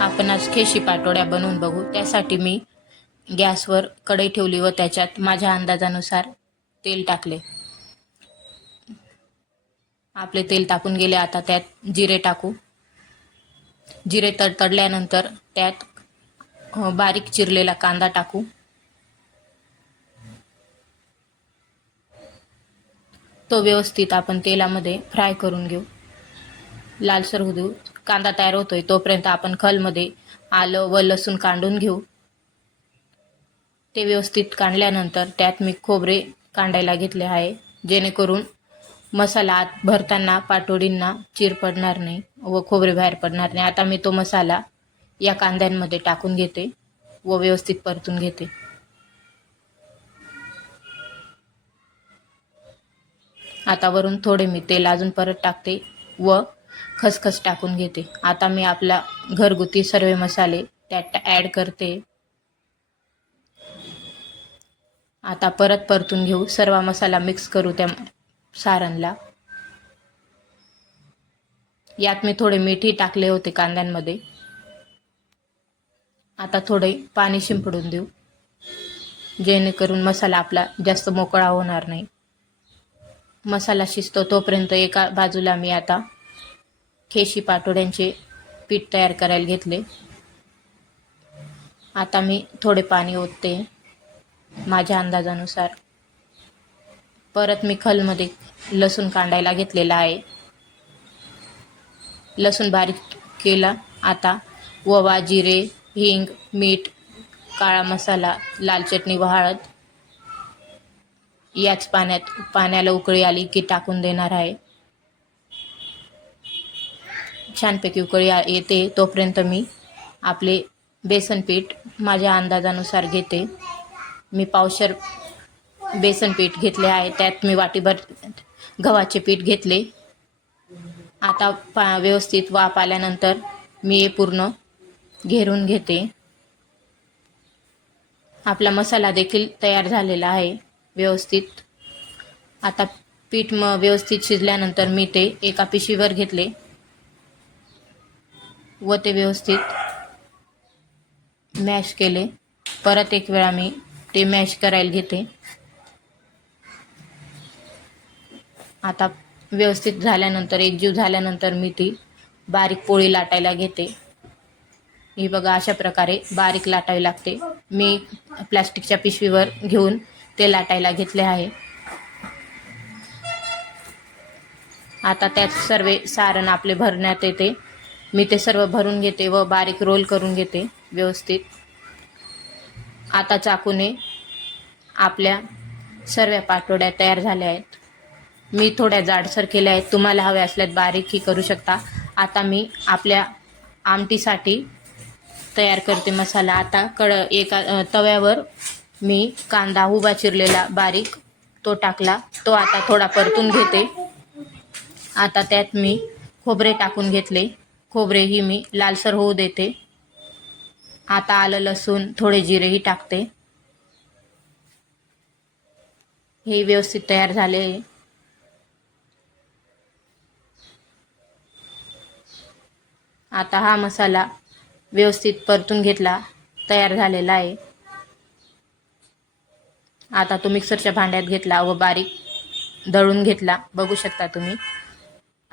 आपण आज खेशी पाटोड्या बनवून बघू. त्यासाठी मी गॅसवर कढई ठेवली व त्याच्यात माझ्या अंदाजानुसार तेल टाकले. आपले तेल टाकून गेले. आता त्यात जिरे टाकू. जिरे तडतडल्यानंतर त्यात बारीक चिरलेला कांदा टाकू. तो व्यवस्थित आपण तेलामध्ये फ्राय करून घेऊ. लालसर होऊ देऊ कांदा तयार होतोय तोपर्यंत आपण खलमध्ये आलं व लसूण कांडून घेऊ. ते व्यवस्थित काढल्यानंतर त्यात मी खोबरे कांडायला घेतले आहे. जेणेकरून मसाला आत भरताना पाटोडींना चीर पडणार नाही व खोबरे बाहेर पडणार नाही. आता मी तो मसाला या कांद्यांमध्ये टाकून घेते व व्यवस्थित परतून घेते. आता वरून थोडे मी तेल अजून परत टाकते व खसखस टाकून घेते. आता मी आपला घरगुती सर्व मसाले त्यात ॲड करते. आता परत परतून घेऊ. सर्व मसाला मिक्स करू त्या सारणला यात मी थोडे मीठही टाकले होते कांद्यांमध्ये. आता थोडे पाणी शिंपडून देऊ. जेणेकरून मसाला आपला जास्त मोकळा होणार नाही. मसाला शिजतो तोपर्यंत एका बाजूला मी आता खेशी पाटोड्यांचे पीठ तयार करायला घेतले. आता मी थोडे पाणी ओतते माझ्या अंदाजानुसार. परत मी खलमध्ये लसूण कांडायला घेतलेला आहे. लसूण बारीक केला. आता ववा जिरे हिंग मीठ काळा मसाला लाल चटणी व हळद याच पाण्यात पाण्याला उकळी आली की टाकून देणार आहे. छानपैकी उकळी येते तोपर्यंत मी आपले बेसन पीठ माझ्या अंदाजानुसार घेते. मी पावशर बेसन पीठ घेतले आहे त्यात मी वाटीभर गव्हाचे पीठ घेतले. आता पा व्यवस्थित वाफ आल्यानंतर मी हे पूर्ण घेरून घेते. आपला मसाला देखील तयार झालेला आहे व्यवस्थित. आता पीठ म व्यवस्थित शिजल्यानंतर मी ते एका पिशवीवर घेतले. व ते व्यवस्थित मॅश केले. परत एक वेळा मी ते मॅश करायला घेते. आता व्यवस्थित झाल्यानंतर एकजीव झाल्यानंतर मी ती बारीक पोळी लाटायला घेते. ही बघा अशा प्रकारे बारीक लाटावी लागते. मी प्लॅस्टिकच्या पिशवीवर घेऊन ते लाटायला घेतले आहे. आता त्यात सर्व सारण आपले भरण्यात येते. मी ते सर्व भरून घेते व बारीक रोल करून घेते व्यवस्थित. आता चाकूने आपल्या सर्व पाटोड्या तयार झाल्या आहेत. मी थोड्या जाडसर केल्या आहेत. तुम्हाला हव्या असल्यात बारीकही करू शकता. आता मी आपल्या आमटीसाठी तयार करते मसाला. आता कड एका तव्यावर मी कांदा उभा चिरलेला बारीक तो टाकला. तो आता थोडा परतून घेते. आता त्यात मी खोबरे टाकून घेतले. खोबरेही मी लालसर होऊ देते. आता आलं लसूण थोडे जिरेही टाकते. हे व्यवस्थित तयार झाले. आता हा मसाला व्यवस्थित परतून घेतला तयार झालेला आहे. आता तो मिक्सरच्या भांड्यात घेतला व बारीक दळून घेतला. बघू शकता तुम्ही.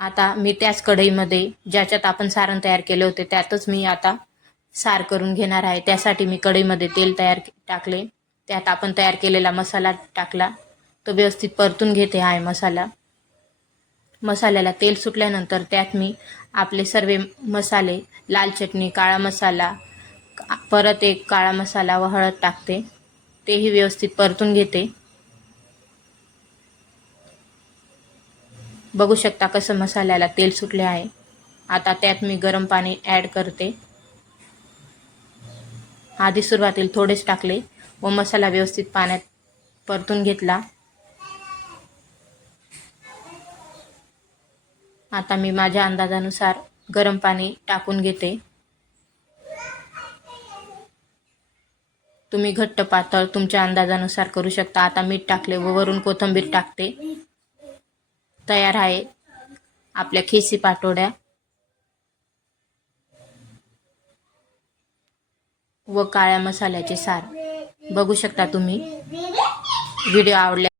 आता मी त्याच कढईमध्ये ज्याच्यात आपण सारण तयार केले होते त्यातच मी आता सार करून घेणार आहे. त्यासाठी मी कढईमध्ये तेल तयार टाकले. त्यात आपण तयार केलेला मसाला टाकला. तो व्यवस्थित परतून घेते आहे मसाला. मसाल्याला तेल सुटल्यानंतर त्यात मी आपले सर्व मसाले लाल चटणी काळा मसाला परत एक काळा मसाला व हळद टाकते. तेही व्यवस्थित परतून घेते. बघू शकता कसं मसाल्याला तेल सुटले आहे. आता त्यात मी गरम पाणी ॲड करते. आधी सुरुवातीला थोडेच टाकले व मसाला व्यवस्थित पाण्यात परतून घेतला. आता मी माझ्या अंदाजानुसार गरम पाणी टाकून घेते. तुम्ही घट्ट पातळ तुमच्या अंदाजानुसार करू शकता. आता मीठ टाकले व वरून कोथिंबीर टाकते. तयार आहे आपल्या खेसी पाटोड्या. व काळ्या मसाल्याचे सार. बघू शकता तुम्ही. व्हिडिओ आवडल्या